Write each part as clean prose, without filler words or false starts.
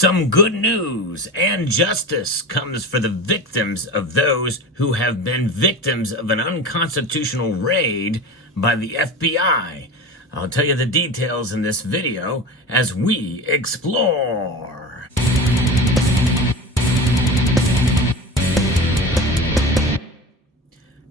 Some good news and justice comes for the victims of those who have been victims of an unconstitutional raid by the FBI. I'll tell you the details in this video as we explore.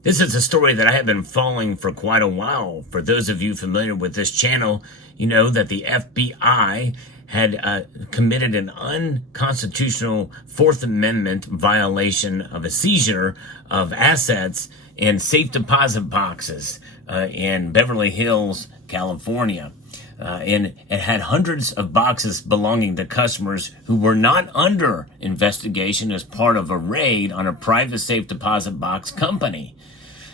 This is a story that I have been following for quite a while. For those of you familiar with this channel, you know that the FBI had committed an unconstitutional Fourth Amendment violation of a seizure of assets in safe deposit boxes in Beverly Hills, California. And it had hundreds of boxes belonging to customers who were not under investigation as part of a raid on a private safe deposit box company.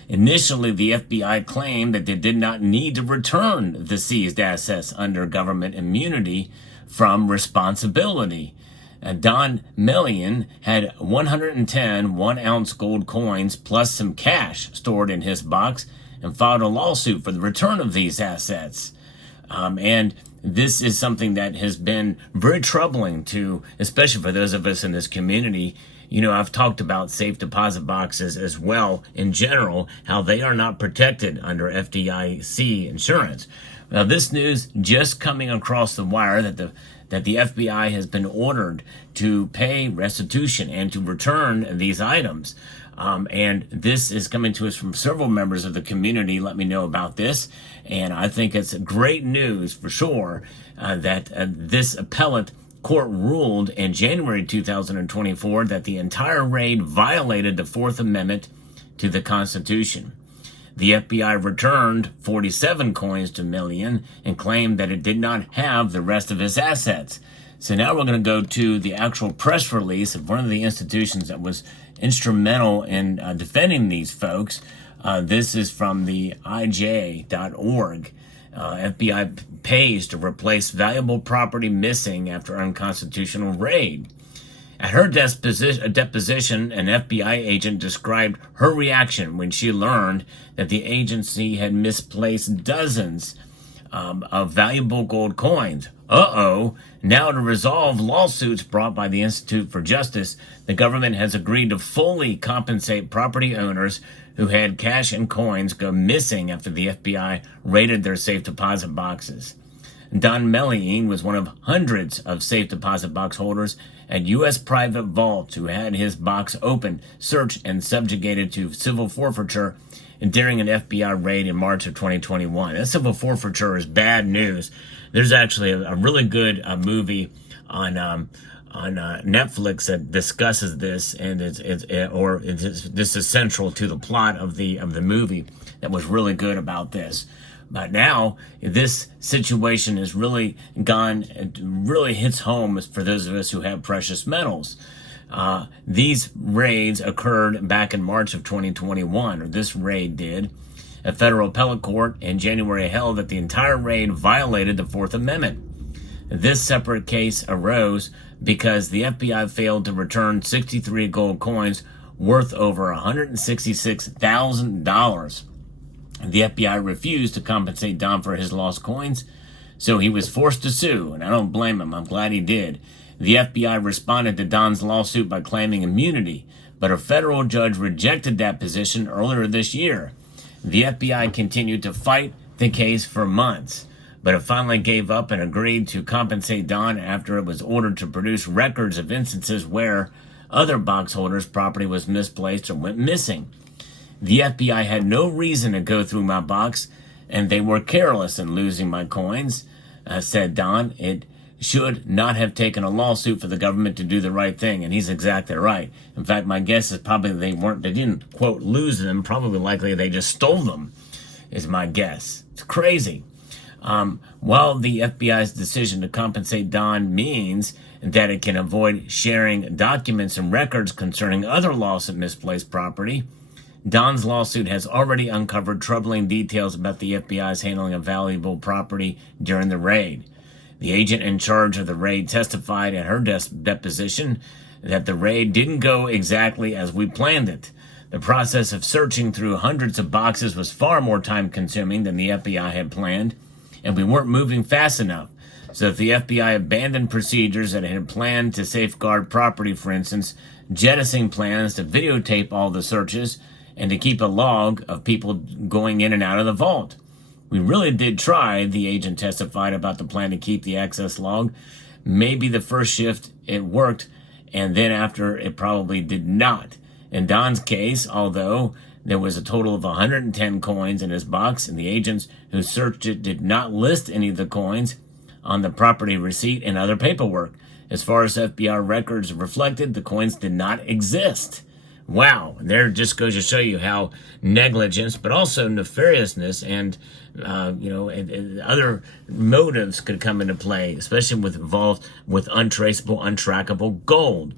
Initially, the FBI claimed that they did not need to return the seized assets under government immunity from responsibility. Don Melian had 110 one-ounce gold coins plus some cash stored in his box and filed a lawsuit for the return of these assets. And this is something that has been very troubling to, especially for those of us in this community. You know, I've talked about safe deposit boxes as well in general, how they are not protected under FDIC insurance. Now, this news just coming across the wire that the FBI has been ordered to pay restitution and to return these items. And this is coming to us from several members of the community. Let me know about this. And I think it's great news for sure that this appellate court ruled in January 2024 that the entire raid violated the Fourth Amendment to the Constitution. The FBI returned 47 coins to Melian and claimed that it did not have the rest of his assets. So now we're going to go to the actual press release of one of the institutions that was instrumental in defending these folks. This is from the IJ.org. FBI pays to replace valuable property missing after unconstitutional raid. At her deposition, an FBI agent described her reaction when she learned that the agency had misplaced dozens of valuable gold coins. Now to resolve lawsuits brought by the Institute for Justice, the government has agreed to fully compensate property owners who had cash and coins go missing after the FBI raided their safe deposit boxes. Don Melian was one of hundreds of safe deposit box holders at U.S. private vaults who had his box opened, searched, and subjugated to civil forfeiture during an FBI raid in March of 2021. That civil forfeiture is bad news. There's actually a really good movie on Netflix that discusses this, and this is central to the plot of the movie that was really good about this. But now this situation has really it really hits home for those of us who have precious metals. These raids occurred back in March of 2021, or this raid did. A federal appellate court in January held that the entire raid violated the Fourth Amendment. This separate case arose because the FBI failed to return 63 gold coins worth over $166,000. The FBI refused to compensate Don for his lost coins, so he was forced to sue, and I don't blame him. I'm glad he did. The FBI responded to Don's lawsuit by claiming immunity, but a federal judge rejected that position earlier this year. The FBI continued to fight the case for months, but it finally gave up and agreed to compensate Don after it was ordered to produce records of instances where other box holders' property was misplaced or went missing. The FBI had no reason to go through my box, and they were careless in losing my coins, said Don. It should not have taken a lawsuit for the government to do the right thing, and he's exactly right. In fact, my guess is probably they didn't, quote, lose them. Probably likely they just stole them, is my guess. It's crazy. While the FBI's decision to compensate Don means that it can avoid sharing documents and records concerning other lost and misplaced property, Don's lawsuit has already uncovered troubling details about the FBI's handling of valuable property during the raid. The agent in charge of the raid testified at her deposition that the raid didn't go exactly as we planned it. The process of searching through hundreds of boxes was far more time-consuming than the FBI had planned, and we weren't moving fast enough. So if the FBI abandoned procedures that it had planned to safeguard property, for instance, jettisoning plans to videotape all the searches and to keep a log of people going in and out of the vault. We really did try, the agent testified about the plan to keep the access log. Maybe the first shift it worked, and then after it probably did not. In Don's case, although there was a total of 110 coins in his box, and the agents who searched it did not list any of the coins on the property receipt and other paperwork. As far as FBI records reflected, the coins did not exist. Wow, there just goes to show you how negligence, but also nefariousness and and other motives could come into play, especially involved with untraceable, untrackable gold.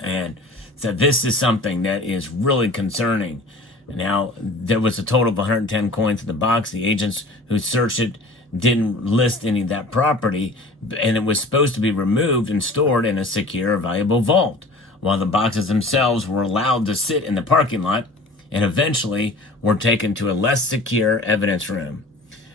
And so this is something that is really concerning. Now, there was a total of 110 coins in the box. The agents who searched it didn't list any of that property, and it was supposed to be removed and stored in a secure, valuable vault, while the boxes themselves were allowed to sit in the parking lot and eventually were taken to a less secure evidence room.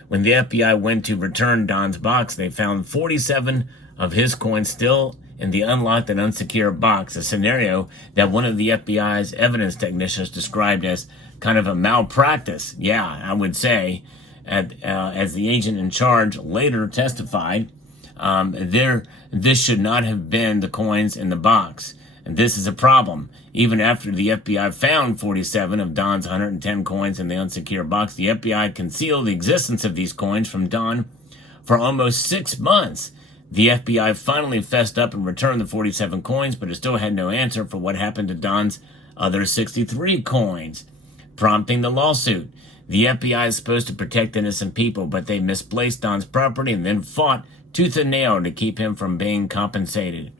When the FBI went to return Don's box, they found 47 of his coins still in the unlocked and unsecure box, a scenario that one of the FBI's evidence technicians described as kind of a malpractice. Yeah, I would say, as the agent in charge later testified, this should not have been the coins in the box. And this is a problem. Even after the FBI found 47 of Don's 110 coins in the unsecure box, the FBI concealed the existence of these coins from Don for almost 6 months. The FBI finally fessed up and returned the 47 coins, but it still had no answer for what happened to Don's other 63 coins, prompting the lawsuit. The FBI is supposed to protect innocent people, but they misplaced Don's property and then fought tooth and nail to keep him from being compensated.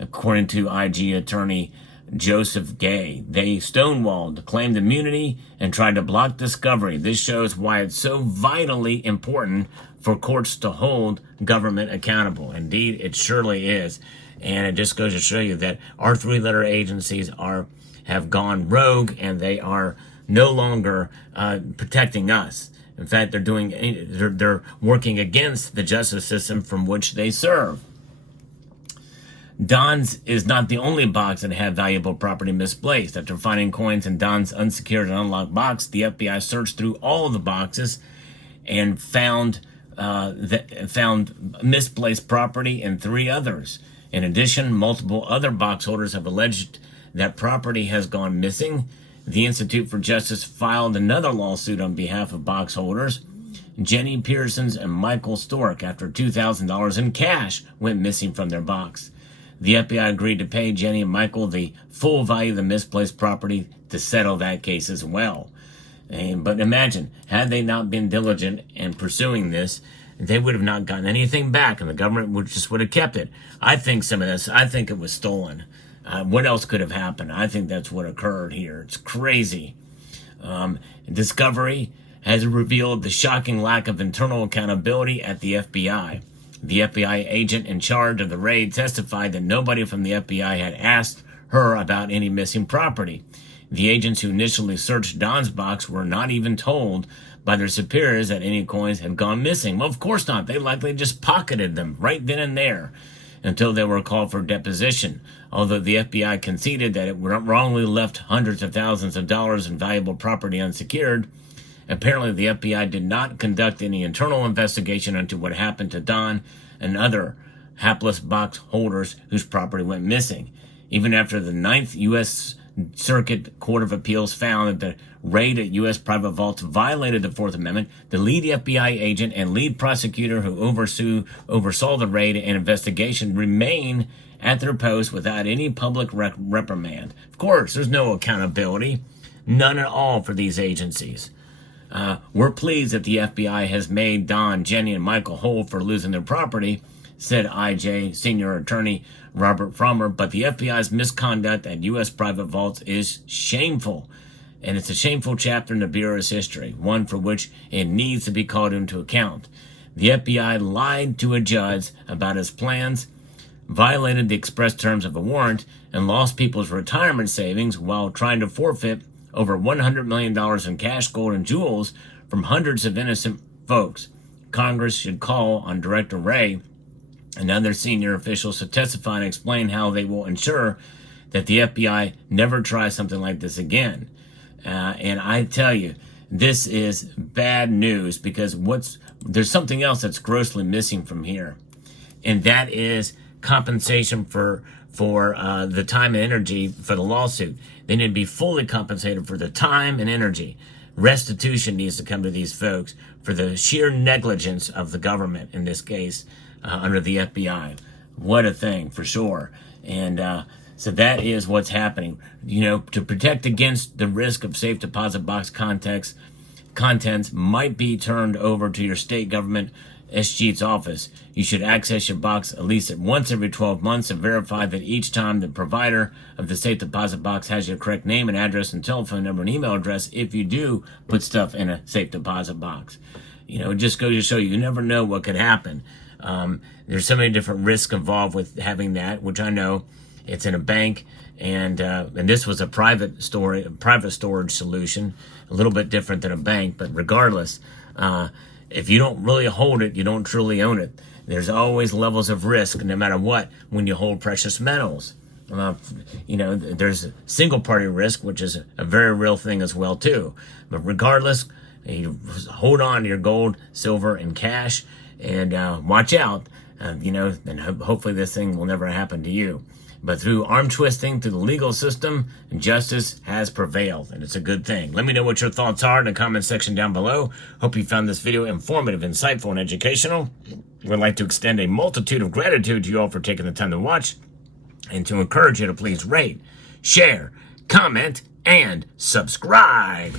According to IG attorney Joseph Gay, they stonewalled, claimed immunity, and tried to block discovery. This shows why it's so vitally important for courts to hold government accountable. Indeed, it surely is. And it just goes to show you that our three-letter agencies have gone rogue, and they are no longer protecting us. In fact, they're working against the justice system from which they serve. Don's is not the only box that had valuable property misplaced. After finding coins in Don's unsecured and unlocked box, the FBI searched through all of the boxes and found misplaced property in 3 others. In addition, multiple other box holders have alleged that property has gone missing. The Institute for Justice filed another lawsuit on behalf of box holders, Jenny Pearsons and Michael Stork, after $2,000 in cash went missing from their box. The FBI agreed to pay Jenny and Michael the full value of the misplaced property to settle that case as well. But imagine, had they not been diligent in pursuing this, they would have not gotten anything back, and the government would have kept it. I think it was stolen. What else could have happened? I think that's what occurred here. It's crazy. Discovery has revealed the shocking lack of internal accountability at the FBI. The FBI agent in charge of the raid testified that nobody from the FBI had asked her about any missing property. The agents who initially searched Don's box were not even told by their superiors that any coins had gone missing. Well, of course not. They likely just pocketed them right then and there until they were called for deposition. Although the FBI conceded that it wrongly left hundreds of thousands of dollars in valuable property unsecured, apparently the FBI did not conduct any internal investigation into what happened to Don and other hapless box holders whose property went missing. Even after the 9th U.S. Circuit Court of Appeals found that the raid at U.S. private vaults violated the Fourth Amendment, the lead FBI agent and lead prosecutor who oversaw the raid and investigation remain at their post without any public reprimand. Of course, there's no accountability, none at all for these agencies. We're pleased that the FBI has made Don, Jenny, and Michael whole for losing their property, said IJ Senior Attorney Robert Frommer, but the FBI's misconduct at U.S. private vaults is shameful, and it's a shameful chapter in the Bureau's history, one for which it needs to be called into account. The FBI lied to a judge about his plans, violated the express terms of a warrant, and lost people's retirement savings while trying to forfeit over $100 million in cash, gold, and jewels from hundreds of innocent folks. Congress should call on Director Wray and other senior officials to testify and explain how they will ensure that the FBI never tries something like this again. And I tell you, this is bad news, because there's something else that's grossly missing from here, and that is compensation for the time and energy for the lawsuit. They need to be fully compensated for the time and energy. Restitution needs to come to these folks for the sheer negligence of the government in this case, under the FBI. What a thing, for sure. And so that is what's happening. To protect against the risk of safe deposit box contents might be turned over to your state government escheat's office. You should access your box at least once every 12 months and verify that each time the provider of the safe deposit box has your correct name and address and telephone number and email address if you do put stuff in a safe deposit box. It just goes to show you never know what could happen. There's so many different risks involved with having that, which I know it's in a bank, and this was a private storage solution, a little bit different than a bank, but regardless, if you don't really hold it, you don't truly own it. There's always levels of risk, no matter what, when you hold precious metals. There's single party risk, which is a very real thing as well too. But regardless, you hold on to your gold, silver, and cash, and watch out. And hopefully this thing will never happen to you. But through arm twisting, through the legal system, justice has prevailed, and it's a good thing. Let me know what your thoughts are in the comment section down below. Hope you found this video informative, insightful, and educational. We'd like to extend a multitude of gratitude to you all for taking the time to watch, and to encourage you to please rate, share, comment, and subscribe.